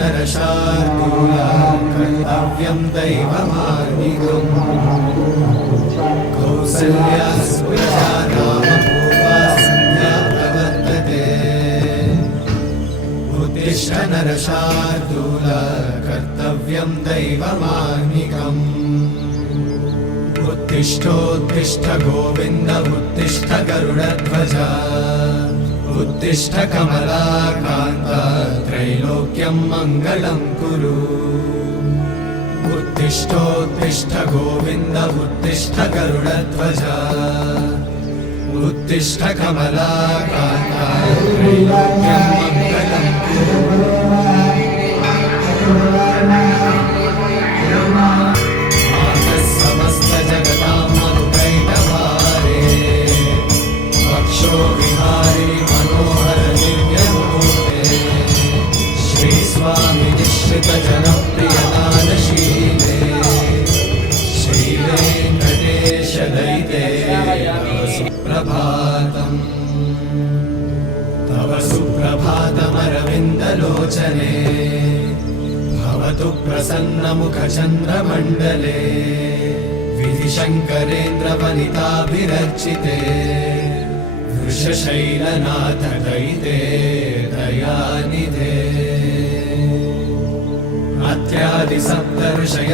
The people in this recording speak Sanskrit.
नरशार्दूला कर्तव्यं दैवमार्गिकम् कौसल्या सुप्रजा रामपूर्वा सन्ध्या प्रवर्तते उत्तिष्ठ नरशार्दूला कर्तव्यं दैवमार्गिकम् उत्तिष्ठोत्तिष्ठ गोविन्द उत्तिष्ठ गरुडध्वज उत्तिष्ठ कमलाकान्ता त्रैलोक्यं मङ्गलं कुरु उत्तिष्ठोत्तिष्ठ गोविन्द उत्तिष्ठ गरुडध्वज उत्तिष्ठ कमलाकान्ता त्रैलोक्यं मङ्गलं कुरु जनप्रियदानशीले श्रीवेङ्कटेश दयिते सुप्रभातम् तव सुप्रभातमरविन्दलोचने भवतु प्रसन्नमुखचन्द्रमण्डले विधिशङ्करेन्द्रवनिताभिरर्चिते वृषशैलनाथ दयिते दयानिधे अत्यादि सप्तऋषय